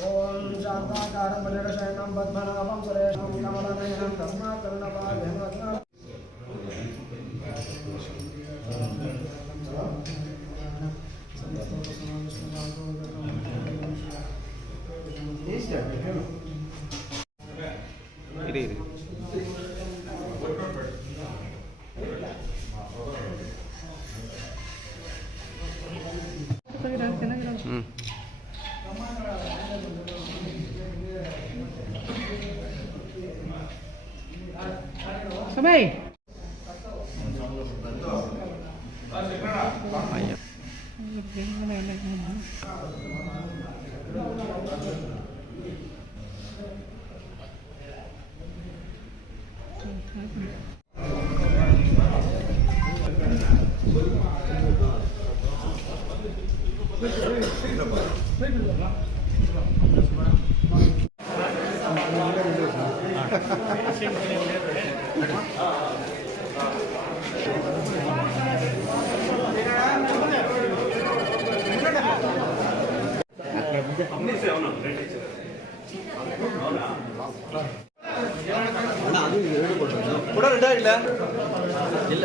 ॐ शान्ताकारं बलिरशयनं पद्मनाभं सुरेशं कमलनयनं तस्मात् करुणपाभ्यं रत्नात् It is. Samay ಅಯ್ಯೋ Mm-hmm.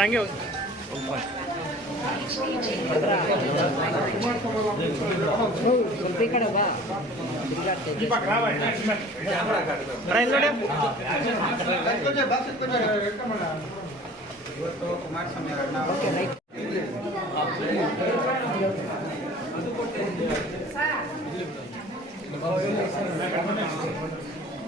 ಹೋಗಿ ಸ್ವಲ್ಪ ಈ ಕಡೆ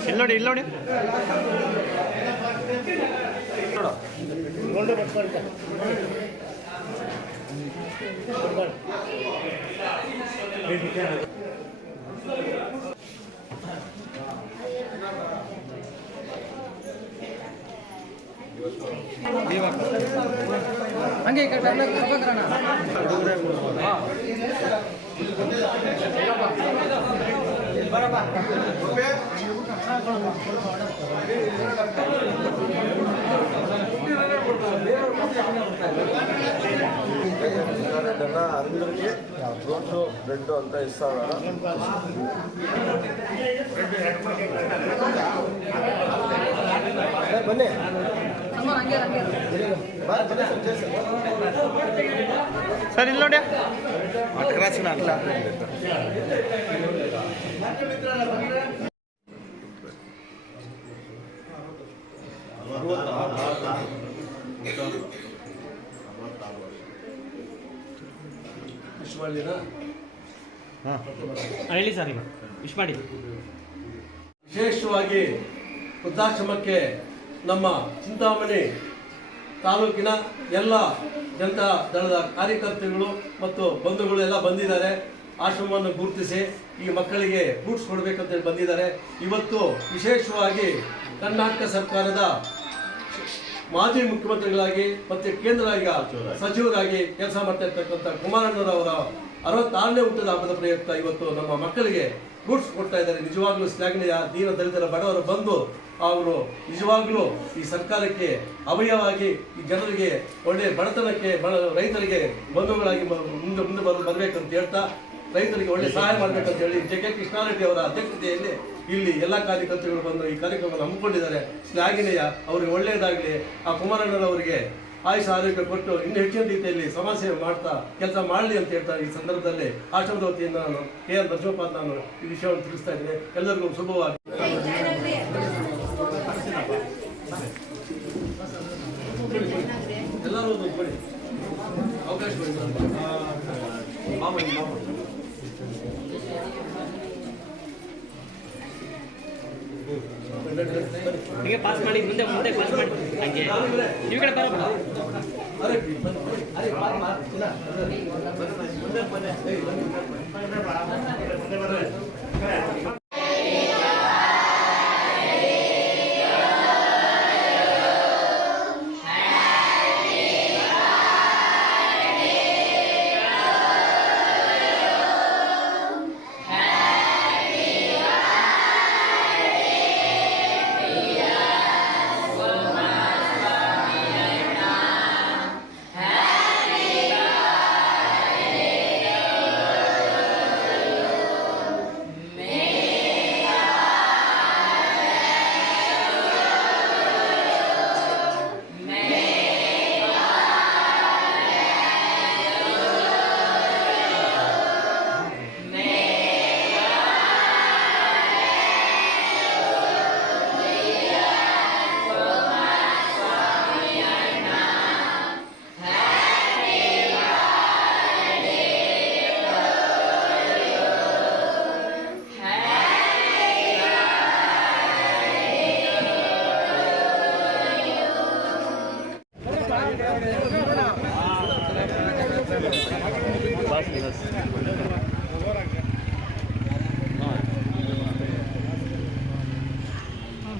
ಇಲ್ಲಿ ನೋಡಿ ಇಲ್ಲಿ ನೋಡಿ ಹಂಗೆ ಈ ಕಡೆ ಇದನ್ನ ಅಂಗಡಿಗೆ ಬ್ರೆಡ್ಡು ಅಂತ ಇಸ್ತಾವ ಬನ್ನಿ ಸರ್ ಇಲ್ಲ ನೋಡಿ. ಅಟ್ರಾಸಿನ ಅಲ್ಲ. ಹೇಳಿ ಸರ್ ವಿಶ್ ಮಾಡಿ. ವಿಶೇಷವಾಗಿ ವೃದ್ಧಾಶ್ರಮಕ್ಕೆ ನಮ್ಮ ಚಿಂತಾಮಣಿ ತಾಲೂಕಿನ ಎಲ್ಲ ಜನತಾ ದಳದ ಕಾರ್ಯಕರ್ತರುಗಳು ಮತ್ತು ಬಂಧುಗಳು ಎಲ್ಲ ಬಂದಿದ್ದಾರೆ. ಆಶ್ರಮವನ್ನು ಗುರುತಿಸಿ ಈ ಮಕ್ಕಳಿಗೆ ಫ್ರೂಟ್ಸ್ ಕೊಡಬೇಕಂತೇಳಿ ಬಂದಿದ್ದಾರೆ. ಇವತ್ತು ವಿಶೇಷವಾಗಿ ಕರ್ನಾಟಕ ಸರ್ಕಾರದ ಮಾಜಿ ಮುಖ್ಯಮಂತ್ರಿಗಳಾಗಿ ಮತ್ತೆ ಕೇಂದ್ರ ಈಗ ಸಚಿವರಾಗಿ ಕೆಲಸ ಮಾಡ್ತಾ ಇರ್ತಕ್ಕಂಥ ಕುಮಾರಣ್ಣನವರ ಅರವತ್ತಾರನೇ ಹುಟ್ಟದ ಹಬ್ಬದ ಪ್ರಯುಕ್ತ ಇವತ್ತು ನಮ್ಮ ಮಕ್ಕಳಿಗೆ ಫ್ರೂಟ್ಸ್ ಕೊಡ್ತಾ ಇದ್ದಾರೆ. ನಿಜವಾಗ್ಲೂ ಶ್ಲಾಘನೀಯ ದೀನ ದಲಿತರ ಬಡವರು ಬಂದು ಅವರು ನಿಜವಾಗ್ಲೂ ಈ ಸರ್ಕಾರಕ್ಕೆ ಅವಯವಾಗಿ ಈ ಜನರಿಗೆ ಒಳ್ಳೆ ಬಡತನಕ್ಕೆ ಬಡ ರೈತರಿಗೆ ಬಂಧುಗಳಾಗಿ ಮುಂದೆ ಮುಂದೆ ಬರ್ಬೇಕಂತ ಹೇಳ್ತಾ ರೈತರಿಗೆ ಒಳ್ಳೆ ಸಹಾಯ ಮಾಡಬೇಕಂತ ಹೇಳಿ ಜೆ ಕೆ ಕೃಷ್ಣಾರೆಡ್ಡಿ ಅವರ ಅಧ್ಯಕ್ಷತೆಯಲ್ಲಿ ಇಲ್ಲಿ ಎಲ್ಲ ಕಾರ್ಯಕರ್ತರುಗಳು ಬಂದು ಈ ಕಾರ್ಯಕ್ರಮವನ್ನು ಹಮ್ಮಿಕೊಂಡಿದ್ದಾರೆ. ಶ್ಲಾಘನೀಯ ಅವರಿಗೆ ಒಳ್ಳೆಯದಾಗಲಿ. ಆ ಕುಮಾರಣ್ಣನವರಿಗೆ ಆಯುಷ ಆರೋಗ್ಯ ಕೊಟ್ಟು ಇನ್ನು ಹೆಚ್ಚಿನ ರೀತಿಯಲ್ಲಿ ಸಮಾಜ ಸೇವೆ ಮಾಡ್ತಾ ಕೆಲಸ ಮಾಡಲಿ ಅಂತ ಹೇಳ್ತಾ ಈ ಸಂದರ್ಭದಲ್ಲಿ ಆಶ್ರಮದ ವತಿಯಿಂದ ನಾನು ಕೆ ಆರ್ ನರಸಿಂಹಪಾದ್ ನಾನು ಈ ವಿಷಯವನ್ನು ತಿಳಿಸ್ತಾ ಇದ್ದೇನೆ. ಎಲ್ಲರಿಗೂ ಶುಭವಾಗಿ ಎಲ್ಲರೂ ಅವಕಾಶ ಕೊಡಿ. ಹೀಗೆ ಪಾಸ್ ಮಾಡಿ ಮುಂದೆ ಮುಂದೆ ಪಾಸ್ ಮಾಡಿ ಹಂಗೆ ಈ ಕಡೆ ಬರೋಣ ಅರೆ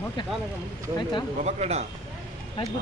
ಇಲ್ಲ. ಆಯ್ತಾ? ಆಯ್ತು